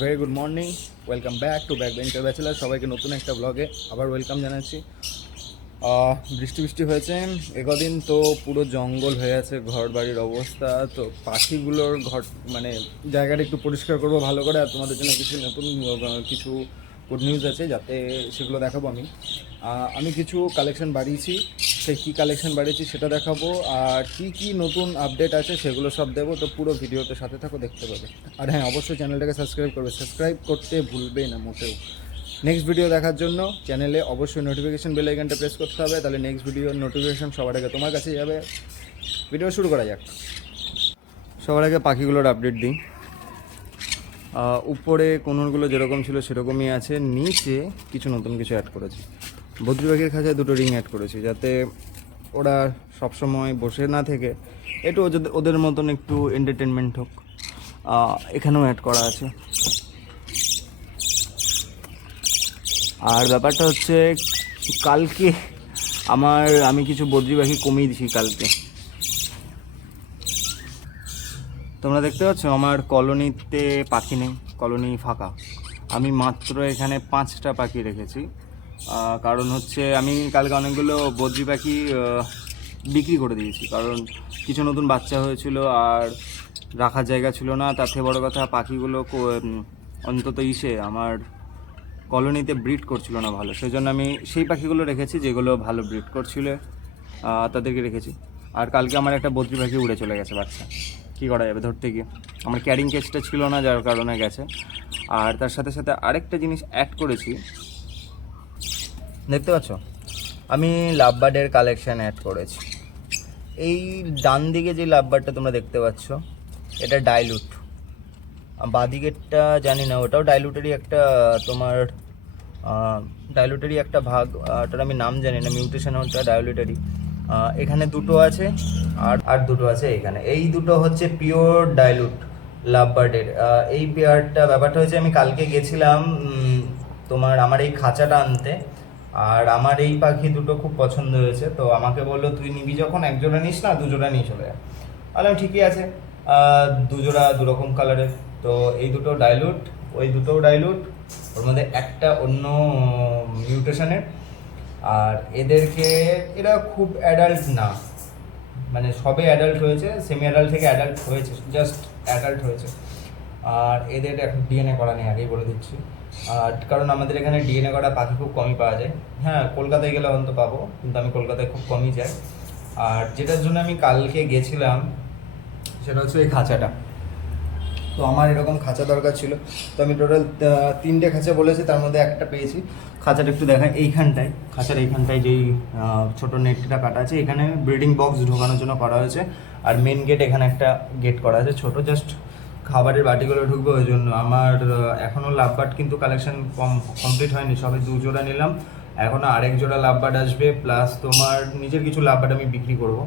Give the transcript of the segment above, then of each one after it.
Very good morning welcome back to back bencher bachelor সবাইকে নতুন একটা ব্লগে আবার ওয়েলকাম জানাচ্ছি। বৃষ্টি বৃষ্টি হয়েছে। একদিন তো পুরো জঙ্গল হয়ে আছে ঘর বাড়ির অবস্থা। তো পাখিগুলোর ঘর মানে জায়গাটা একটু পরিষ্কার করব ভালো করে। আর তোমাদের জন্য কিছু নতুন কিছু গুড নিউজ আছে, যাতে সেগুলো দেখাবো আমি। আমি কিছু কালেকশন বাড়িয়েছি। সেই কী কালেকশন বাড়িয়েছি সেটা দেখাবো। আর কী কী নতুন আপডেট আছে সেগুলো সব দেবো। তো পুরো ভিডিওতে সাথে থাকো, দেখতে পাবে। আর হ্যাঁ অবশ্যই চ্যানেলটাকে সাবস্ক্রাইব করবে। সাবস্ক্রাইব করতে ভুলবে না মোটেও। নেক্সট ভিডিও দেখার জন্য চ্যানেলে অবশ্যই নোটিফিকেশন বেল আইকনটা প্রেস করতে হবে। তাহলে নেক্সট ভিডিওর নোটিফিকেশন সবার আগে তোমার কাছে যাবে। ভিডিও শুরু করা যাক। সবার আগে পাখিগুলোর আপডেট দিই। উপরে কোনরগুলো যেরকম ছিল সেরকমই আছে। নিচে কিছু নতুন কিছু অ্যাড করেছি। বদ্রি পাখির খাঁচায় দুটো রিং অ্যাড করেছি যাতে ওরা সবসময় বসে না থেকে একটু ওদের- মতন একটু এন্টারটেনমেন্ট হোক। এখানেও অ্যাড করা আছে। আর ব্যাপারটা হচ্ছে, কালকে আমার, আমি কিছু বদ্রি পাখি কমিয়ে দিছি কালকে। তোমরা দেখতে পাচ্ছ, আমার কলোনিতে পাখি নেই, কলোনি ফাঁকা। আমি মাত্র এখানে পাঁচটা পাখি রেখেছি। কারণ হচ্ছে আমি কালকে অনেকগুলো বদ্রি পাখি বিক্রি করে দিয়েছি। কারণ কিছু নতুন বাচ্চা হয়েছিল আর রাখার জায়গা ছিল না। তার থেকে বড় কথা, পাখিগুলো অন্তত ইসে আমার কলোনিতে ব্রিড করছিল না ভালো। সেই জন্য আমি সেই পাখিগুলো রেখেছি যেগুলো ভালো ব্রিড করছিল তাদেরকে রেখেছি। আর কালকে আমার একটা বদ্রি পাখি উড়ে চলে গেছে বাচ্চা। কী করা যাবে ধরতে গিয়ে? আমার ক্যারিং কেসটা ছিল না, যার কারণে গেছে। আর তার সাথে সাথে আরেকটা জিনিস অ্যাড করেছি দেখতে পাচ্ছ? আমি লাভবার্ডের কালেকশান অ্যাড করেছি। এই ডান দিকে যে লাভবার্ডটা তোমরা দেখতে পাচ্ছ, এটা ডাইলুট বাদিকেরটা জানি না, ওটাও ডাইলুটেরই একটা তোমার ডাইলুটেরই একটা ভাগ, ওটার আমি নাম জানি না মিউটেশন ওটা ডাইলুটেরই এখানে দুটো আছে, আর আর দুটো আছে এখানে। এই দুটো হচ্ছে পিওর ডাইলুট লাভ বার্ডের এই পেয়ারটা ব্যাপারটা হচ্ছে আমি কালকে গেছিলাম তোমার আমার এই খাঁচাটা আনতে। আর আমার এই পাখি দুটো খুব পছন্দ হয়েছে, তো আমাকে বলল, তুই নিবি যখন এক জোড়া নিস না দু জোড়া নিয়ে চলে যা। বললাম ঠিকই আছে। দুজোড়া দু জোড়া দু রকম কালারের তো এই দুটো ডাইলুট ওই দুটোও ডাইলুট ওর মধ্যে একটা অন্য মিউটেশনের আর এদেরকে, এরা খুব অ্যাডাল্ট না। মানে সবে অ্যাডাল্ট হয়েছে সেমি অ্যাডাল্ট থেকে অ্যাডাল্ট হয়েছে জাস্ট অ্যাডাল্ট হয়েছে। আর এদের এখন ডিএনএ করা নেই, আগেই বলে দিচ্ছি। আর কারণ আমাদের এখানে ডিএনএ করা পাখি খুব কমই পাওয়া যায়। হ্যাঁ কলকাতায় গেলে অন্ত পাবো, কিন্তু আমি কলকাতায় খুব কমই যাই। আর যেটার জন্য আমি কালকে গেছিলাম, সেটা হচ্ছে এই খাঁচাটা। তো আমার এরকম খাঁচা দরকার ছিল। তো আমি টোটাল তিনটে খাঁচা বলেছি, তার মধ্যে একটা পেয়েছি। খাঁচাটা একটু দেখায় এইখানটায়, খাঁচার এইখানটায় যেই ছোট নেটটা কাটা আছে, এখানে ব্রিডিং বক্স ঢোকানোর জন্য করা হয়েছে। আর মেন গেট এখানে একটা গেট করা আছে, ছোট জাস্ট খাবারের বাটিগুলো ঢুকবে ওই জন্য আমার আহ, এখনও লাভবার্ড কিন্তু কালেকশন কম কমপ্লিট হয়নি সবে দু জোড়া নিলাম। এখনও আরেক জোড়া লাভবার্ড আসবে প্লাস তোমার নিজের কিছু লাভবার্ড আমি বিক্রি করব।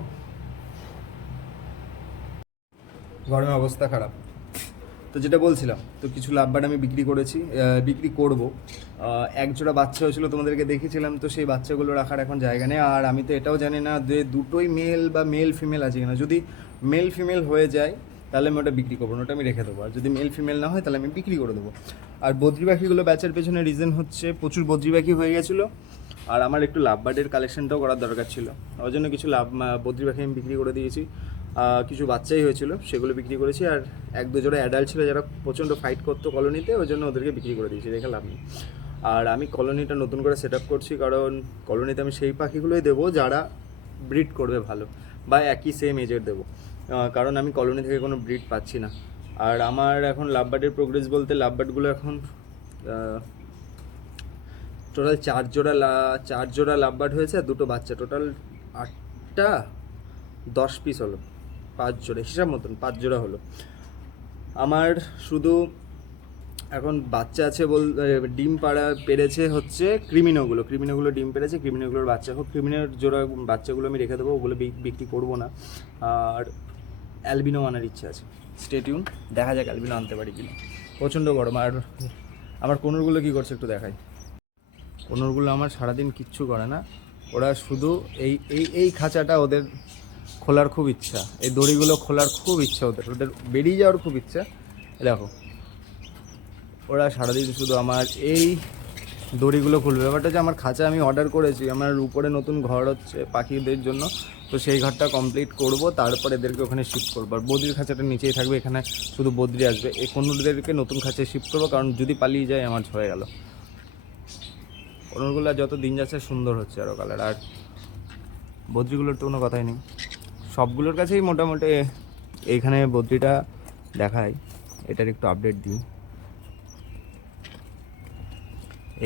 গরমের অবস্থা খারাপ। তো যেটা বলছিলাম তো কিছু লাভবার্ড আমি বিক্রি করেছি বিক্রি করব। এক জোড়া বাচ্চা হয়েছিল তোমাদেরকে দেখেছিলাম তো সেই বাচ্চাগুলো রাখার এখন জায়গা নেই। আর আমি তো এটাও জানি না যে দুটোই মেল বা মেল ফিমেল আছে কিনা। যদি মেল ফিমেল হয়ে যায় তাহলে আমি ওটা বিক্রি করব না ওটা আমি রেখে দেবো। আর যদি মেল ফিমেল না হয়, তাহলে আমি বিক্রি করে দেবো। আর বদ্রি পাখিগুলো ব্যাচের পেছনে রিজন হচ্ছে, প্রচুর বদ্রি পাখি হয়ে গেছিল। আর আমার একটু লাভ বার্ডের কালেকশনটাও করার দরকার ছিল। ওই জন্য কিছু লাভ বদ্রি পাখি আমি বিক্রি করে দিয়েছি। কিছু বাচ্চাই হয়েছিল, সেগুলো বিক্রি করেছি। আর এক দু জোড়া অ্যাডাল্ট ছিল যারা প্রচণ্ড ফাইট করতো কলোনিতে ওই জন্য ওদেরকে বিক্রি করে দিয়েছি রেখে লাভ নেই। আর আমি কলোনিটা নতুন করে সেট আপ করছি, কারণ কলোনিতে আমি সেই পাখিগুলোই দেবো যারা ব্রিড করবে ভালো, বা একই সেম এজের দেবো। কারণ আমি কলোনি থেকে কোনো ব্রিড পাচ্ছি না। আর আমার এখন লাভবার্ডের প্রোগ্রেস বলতে লাভবার্ডগুলো এখন টোটাল চার জোড়া চার জোড়া লাভবার্ড হয়েছে আর দুটো বাচ্চা। টোটাল আটটা দশ পিস হলো। পাঁচ জোড়া, হিসাব মতন পাঁচ জোড়া হলো। আমার শুধু এখন বাচ্চা আছে বল ডিম পাড়া পেরেছে হচ্ছে ক্রিমিনোগুলো। ক্রিমিনোগুলো ডিম পেরেছে, ক্রিমিনোগুলোর বাচ্চা। হোক ক্রিমিনোর জোড়া বাচ্চাগুলো আমি রেখে দেবো, ওগুলো বিক- বিক্রি করব না। আর অ্যালবিনো আনার ইচ্ছা আছে। স্টেটিউন দেখা যাক অ্যালবিনো আনতে পারি কিনা। প্রচণ্ড গরম, আর আমার কোনোরগুলো কী করছে একটু দেখাই। কোনোরগুলো আমার সারাদিন কিচ্ছু করে না। ওরা শুধু এই এই এই খাঁচাটা ওদের খোলার খুব ইচ্ছা। এই দড়িগুলো খোলার খুব ইচ্ছা ওদের ওদের বেরিয়ে যাওয়ার খুব ইচ্ছা। দেখো, ওরা সারাদিন শুধু আমার এই দড়িগুলো খুলবে। ব্যাপারটা যে আমার খাঁচা আমি অর্ডার করেছি। আমার উপরে নতুন ঘর হচ্ছে পাখিদের জন্য। তো সেই ঘরটা কমপ্লিট করব, তারপর এদেরকে ওখানে শিফট করব। আর বদ্রির খাঁচাটা নিচেই থাকবে, এখানে শুধু বদ্রি আসবে। এই কন্নুরদেরকে নতুন খাঁচায় শিফট করব, কারণ যদি পালিয়ে যায়, আমার হয়ে গেল। কনুরগুলো যত দিন যাচ্ছে, সুন্দর হচ্ছে আরও কালার আর বদ্রিগুলোর তো কোনো কথাই নেই। সবগুলোর কাছেই মোটামুটি এইখানে বদ্রিটা দেখায়। এটার একটু আপডেট দিই।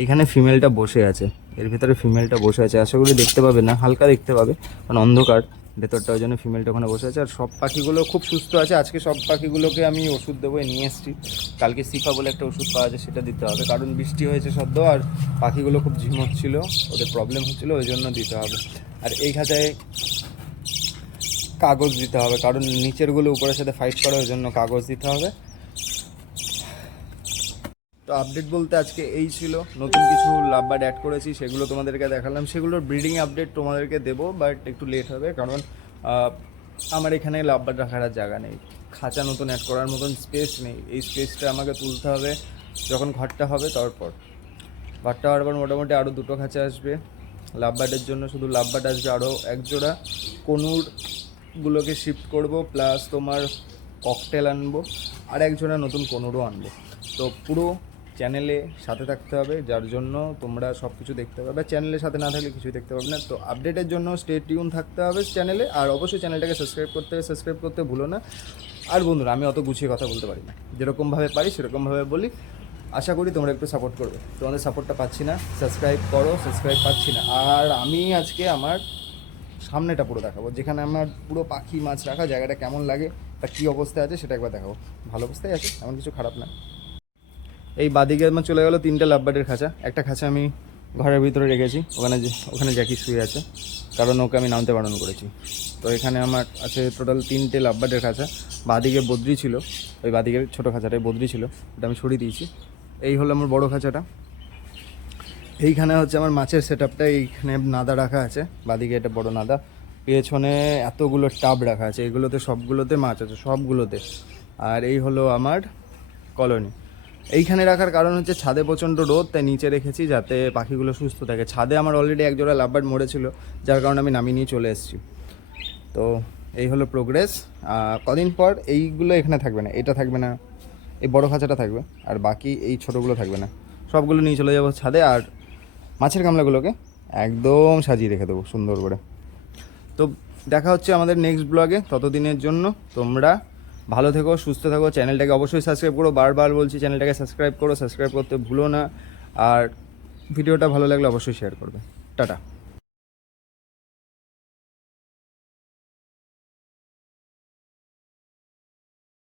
এইখানে ফিমেলটা বসে আছে। এর ভিতরে ফিমেলটা বসে আছে। আশা করি দেখতে পাবে না, হালকা দেখতে পাবে, কারণ অন্ধকার। ভেতরটা ওই জন্য ফিমেলটা ওখানে বসে আছে। আর সব পাখিগুলো খুব সুস্থ আছে। আজকে সব পাখিগুলোকে আমি ওষুধ দেবো নিয়ে এসেছি। কালকে সিফা বলে একটা ওষুধ পাওয়া যায়, সেটা দিতে হবে। কারণ বৃষ্টি হয়েছে সদ্য, আর পাখিগুলো খুব ঝিমোচ্ছিল ওদের প্রবলেম হচ্ছিল, ওই জন্য দিতে হবে। আর এই খাঁচায় কাগজ দিতে হবে, কারণ নিচেরগুলো উপরের সাথে ফাইট করে, ওই জন্য কাগজ দিতে হবে। তো আপডেট বলতে আজকে এই ছিল। নতুন কিছু লাভবার্ড অ্যাড করেছি, সেগুলো তোমাদেরকে দেখালাম। সেগুলোর ব্রিডিং আপডেট তোমাদেরকে দেবো বাট একটু লেট হবে, কারণ আমার এখানে লাভবার্ড রাখার জায়গা নেই। খাঁচা নতুন অ্যাড করার মতন স্পেস নেই। এই স্পেসটা আমাকে তুলতে হবে যখন ঘরটা হবে তারপর। ঘরটা হওয়ার পর মোটামুটি আরও দুটো খাঁচা আসবে। লাভবার্ডের জন্য শুধু লাভবার্ড আসবে আরও এক জোড়া কনুরগুলোকে শিফট করব প্লাস তোমার ককটেল আনব, আর এক জোড়া নতুন কনুরও আনব। তো পুরো চ্যানেলে সাথে থাকতে হবে, যার জন্য তোমরা সব কিছু দেখতে পাবে। চ্যানেলের সাথে না থাকলে কিছুই দেখতে পাবে না। তো আপডেটের জন্য স্টে টিউন থাকতে হবে চ্যানেলে আর অবশ্যই চ্যানেলটাকে সাবস্ক্রাইব করতে হবে সাবস্ক্রাইব করতে ভুলো না। আর বন্ধুরা, আমি অত গুছিয়ে কথা বলতে পারি না। যেরকমভাবে পারি, সেরকমভাবে বলি। আশা করি তোমরা একটু সাপোর্ট করবে। তোমাদের সাপোর্টটা পাচ্ছি না। সাবস্ক্রাইব করো সাবস্ক্রাইব পাচ্ছি না। আর আমি আজকে আমার সামনেটা পুরো দেখাবো। যেখানে আমার পুরো পাখি মাছ রাখা, জায়গাটা কেমন লাগে তা কী অবস্থায় আছে, সেটা একবার দেখাবো। ভালো অবস্থায় আছে এমন কিছু খারাপ না। এই বাদিকে আমার চলে গেলো তিনটে লাভবার্ডের খাঁচা। একটা খাঁচা আমি ঘরের ভিতরে রেখেছি, ওখানে ওখানে জ্যাকি শুয়ে আছে, কারণ ওকে আমি নামতে বারণ করেছি। তো এখানে আমার আছে টোটাল তিনটে লাভবার্ডের খাঁচা। বাদিকে বদ্রি ছিল, ওই বাদিকের ছোটো খাঁচাটাই বদ্রি ছিল, ওটা আমি সরিয়ে দিয়েছি। এই হলো আমার বড় খাঁচাটা। এইখানে হচ্ছে আমার মাছের সেট আপটা এইখানে নাদা রাখা আছে, বাদিকে এটা বড় নাদা। পেছনে এতগুলো টাব রাখা আছে, এগুলোতে সবগুলোতে মাছ আছে, সবগুলোতে। আর এই হলো আমার কলোনি। এইখানে রাখার কারণ হচ্ছে ছাদে প্রচণ্ড রোদ, তাই নিচে রেখেছি যাতে পাখিগুলো সুস্থ থাকে। ছাদে আমার অলরেডি এক জোড়া লাভবার্ড মরেছিল, যার কারণে আমি নামিয়ে নিয়ে চলে এসেছি। তো এই হলো প্রোগ্রেস কদিন পর এইগুলো এখানে থাকবে না, এটা থাকবে না, এই বড় খাঁচাটা থাকবে, আর বাকি এই ছোটোগুলো থাকবে না। সবগুলো নিয়ে চলে যাব ছাদে, আর মাছের গামলাগুলোকে একদম সাজিয়ে রেখে দেবো, সুন্দর করে। তো দেখা হচ্ছে আমাদের নেক্সট ব্লগে ততদিনের জন্য তোমরা ভালো থেকো, সুস্থ থাকো। চ্যানেলটাকে অবশ্যই সাবস্ক্রাইব করো। বারবার বলছি, চ্যানেলটাকে সাবস্ক্রাইব করো সাবস্ক্রাইব করতে ভুলো না। আর ভিডিওটা ভালো লাগলে অবশ্যই শেয়ার করবে। টাটা।